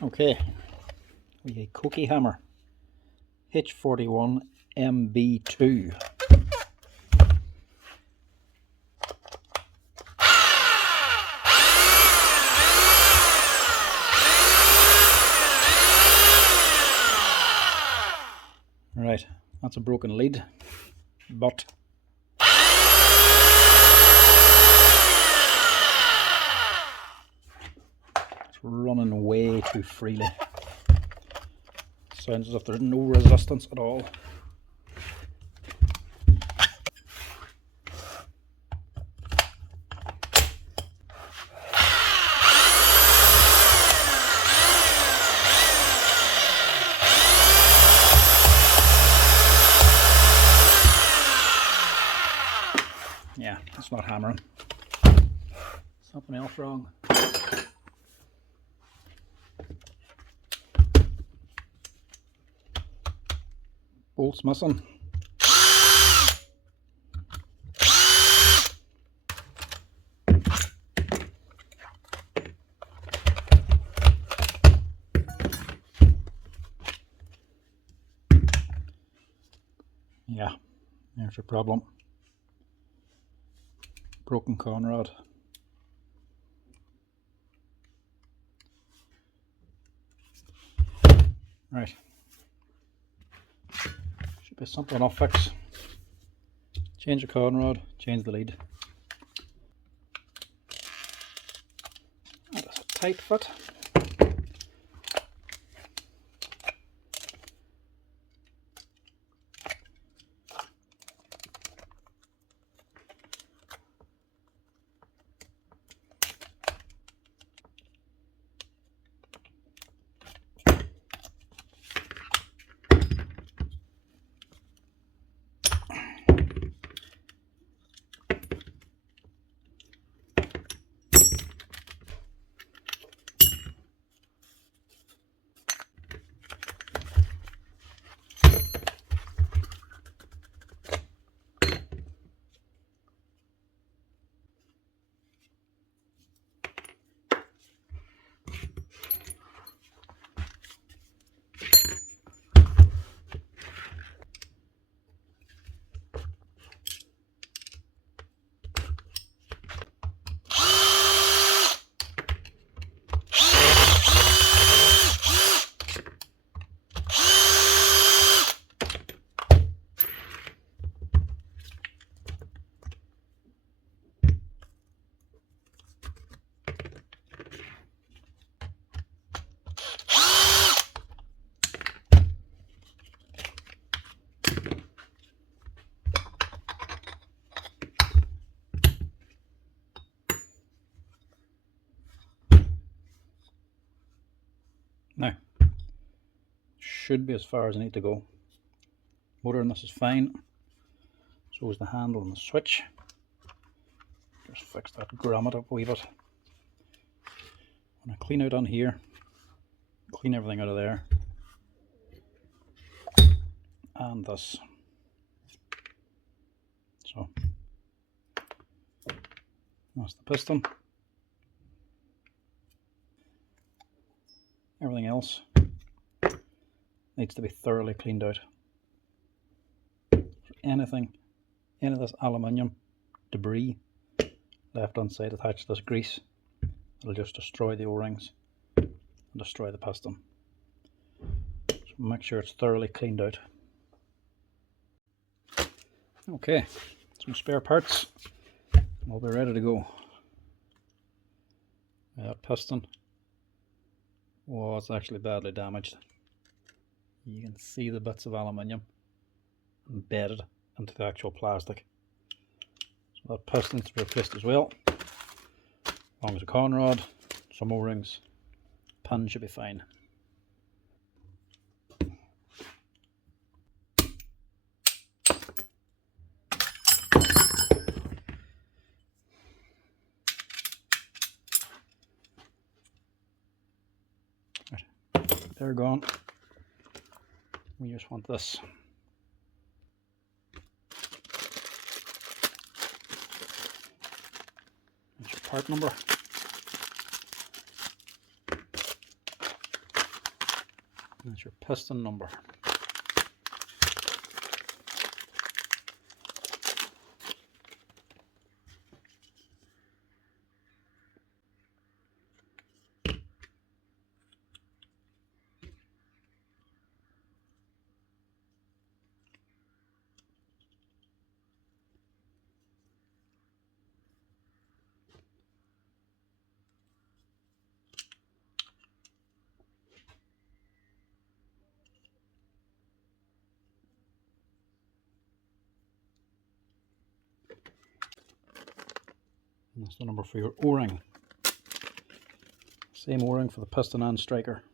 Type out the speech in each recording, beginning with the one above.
Okay, we have a Hikoki hammer, H41MB2. Right, that's a broken lead, but it's running way too freely. Sounds as if there's no resistance at all. Yeah, it's not hammering. Something else wrong. Bolts missing. Yeah, there's your problem. Broken con rod. Right. Should be a simple enough fix. Change the con rod, change the lead. That is a tight fit. Now, should be as far as I need to go. Motor in this is fine. So is the handle and the switch. Just fix that grommet up a wee bit. When I clean out on here, clean everything out of there. And this. So, that's the piston. Everything else needs to be thoroughly cleaned out. Anything, any of this aluminium debris left inside attached to this grease, it'll just destroy the O-rings and destroy the piston. So make sure it's thoroughly cleaned out. Okay, some spare parts, and we'll be ready to go. That piston was actually badly damaged. You can see the bits of aluminium embedded into the actual plastic. So that piston to be replaced as well. Along with a con rod, some O-rings, pin should be fine. Right, they're gone. We just want this. That's your part number. That's your piston number. And that's the number for your O-ring. Same O-ring for the piston and striker.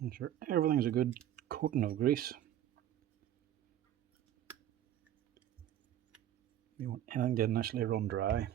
Ensure everything's a good coating of grease. You want anything to initially run dry.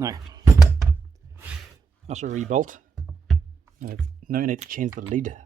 Now, that's a rebuilt. Now I need to change the lead.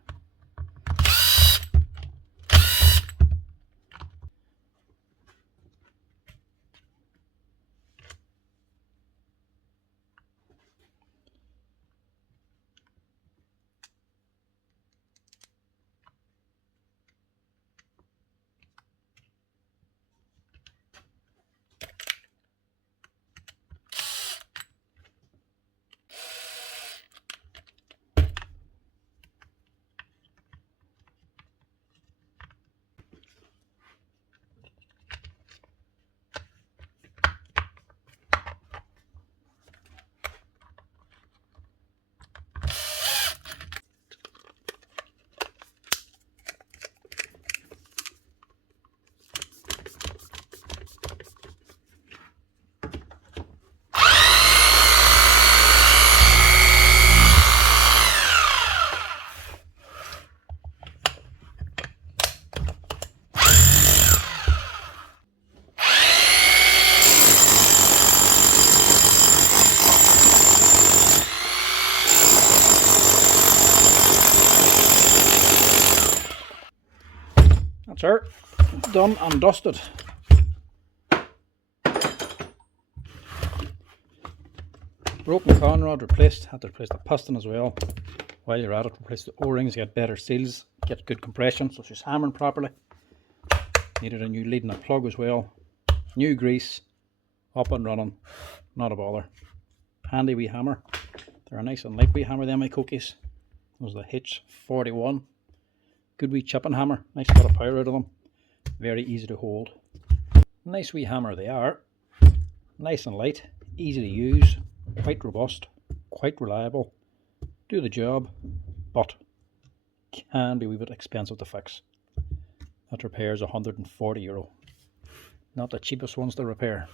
That's her, done and dusted. Broken con rod replaced, had to replace the piston as well. While you're at it, replace the O-rings, get better seals, get good compression, so she's hammering properly. Needed a new lead and a plug as well. New grease, up and running, not a bother. Handy wee hammer. They're a nice and light wee hammer, them Hikokis. Those are the H41. Good wee chipping hammer, nice bit of power out of them. Very easy to hold. Nice wee hammer they are. Nice and light, easy to use, quite robust, quite reliable. Do the job, but can be a wee bit expensive to fix. That repair is €140. Not the cheapest ones to repair.